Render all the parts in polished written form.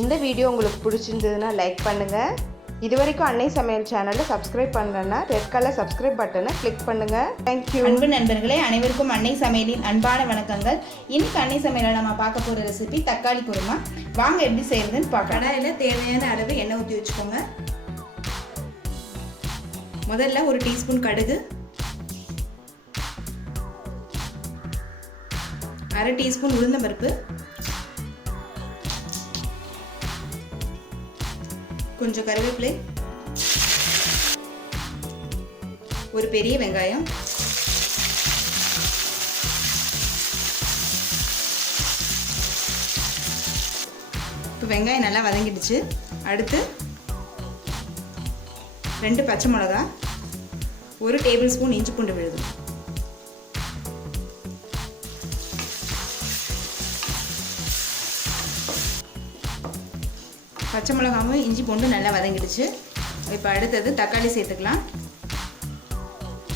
இந்த வீடியோ உங்களுக்கு பிடிச்சிருந்ததுன்னா லைக் பண்ணுங்கள். இதுவரைக்கும் அன்னை சமையல் சேனலை சப்ஸ்கிரைப் பண்ணலன்னா ரெட் கலர் சப்ஸ்கிரைப் பட்டனை கிளிக் பண்ணுங்கள். தேங்க்யூ. அன்பு நண்பர்களே, அனைவருக்கும் அன்னை சமையலின் அன்பான வணக்கங்கள். இன்னைக்கு அன்னை சமையலில் நம்ம பார்க்க போகிற ரெசிபி தக்காளி குருமா. வாங்க எப்படி செய்யறதுன்னு பார்க்கலாம். கடாயில் தேவையான அளவு எண்ணெய் ஊற்றி வச்சுக்கோங்க. முதல்ல ஒரு டீஸ்பூன் கடுகு, அரை டீஸ்பூன் உளுந்தம்பருப்பு, கொஞ்சம் கருவேப்பிலை, ஒரு பெரிய வெங்காயம், இப்போ வெங்காயம் நல்லா வதங்கிடுச்சு. அடுத்து 2 பச்சை மிளகா, 1 டேபிள் ஸ்பூன் இஞ்சி பூண்டு விழுது, பச்சை மிளகாவும் இஞ்சி பூண்டு நல்லா வதங்கிடுச்சு. இப்போ அடுத்தது தக்காளி சேர்த்துக்கலாம்.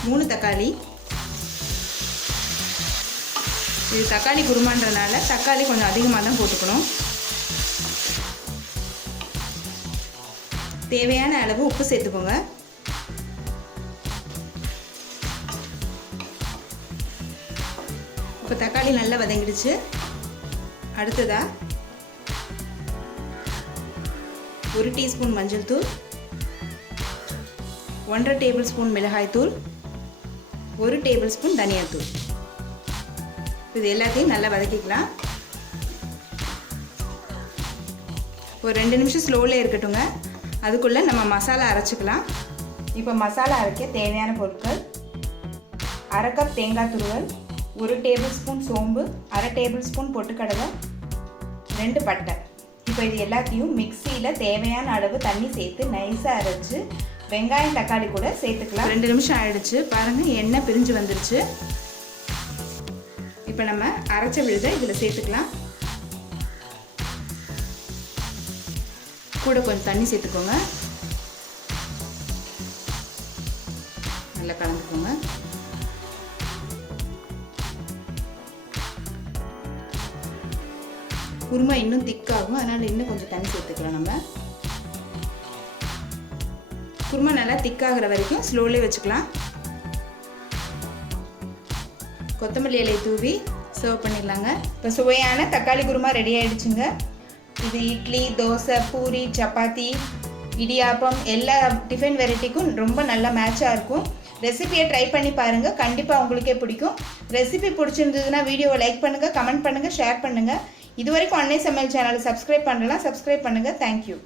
3 தக்காளி. இது தக்காளி குருமான்றனால தக்காளி கொஞ்சம் அதிகமாக தான் போட்டுக்கணும். தேவையான அளவு உப்பு சேர்த்துக்கோங்க. இப்போ தக்காளி நல்லா வதங்கிடுச்சு. அடுத்ததா 1 டீஸ்பூன் மஞ்சள் தூள், 1.5 டேபிள் ஸ்பூன் மிளகாய் தூள், 1 டேபிள் ஸ்பூன் தனியாத்தூள். இது எல்லாத்தையும் நல்லா வதக்கிக்கலாம். ஒரு 2 நிமிஷம் ஸ்லோவில் இருக்கட்டுங்க. அதுக்குள்ளே நம்ம மசாலா அரைச்சிக்கலாம். இப்போ மசாலா அரைக்க தேவையான பொருட்கள்: 1/2 கப் தேங்காய் துருவல், 1 டேபிள் ஸ்பூன் சோம்பு, 1/2 டேபிள் ஸ்பூன் பொட்டுக்கடலை, 2 பட்டை. இப்போ இது எல்லாத்தையும் மிக்சியில் தேவையான அளவு தண்ணி சேர்த்து நைஸாக அரைச்சி வெங்காயம் தக்காளி கூட சேர்த்துக்கலாம். 2 நிமிஷம் ஆயிடுச்சு. பாருங்கள், எண்ணெய் பிரிஞ்சு வந்துருச்சு. இப்போ நம்ம அரைச்ச விழுதை இதில் சேர்த்துக்கலாம். கூட கொஞ்சம் தண்ணி சேர்த்துக்கோங்க. நல்லா கலந்துக்கோங்க. குருமா இன்னும் திக்காகும், அதனால் இன்னும் கொஞ்சம் தண்ணி சேர்த்துக்கலாம். நம்ம குருமா நல்லா திக்காகிற வரைக்கும் ஸ்லோலே வச்சுக்கலாம். கொத்தமல்லி இலை தூவி சர்வ் பண்ணிடலாங்க. இப்போ சுவையான தக்காளி குருமா ரெடி ஆகிடுச்சுங்க. இது இட்லி, தோசை, பூரி, சப்பாத்தி, இடியாப்பம் எல்லா டிஃபன் வெரைட்டிக்கும் ரொம்ப நல்லா மேட்சாக இருக்கும். ரெசிபியை ட்ரை பண்ணி பாருங்கள், கண்டிப்பாக உங்களுக்கே பிடிக்கும். ரெசிபி பிடிச்சிருந்ததுன்னா வீடியோவை லைக் பண்ணுங்கள், கமெண்ட் பண்ணுங்கள், ஷேர் பண்ணுங்கள். இதுவரைக்கும் அன்னை சமையல் சேனலை சப்ஸ்கிரைப் பண்ணலாம், சப்ஸ்கிரைப் பண்ணுங்கள். தேங்க்யூ.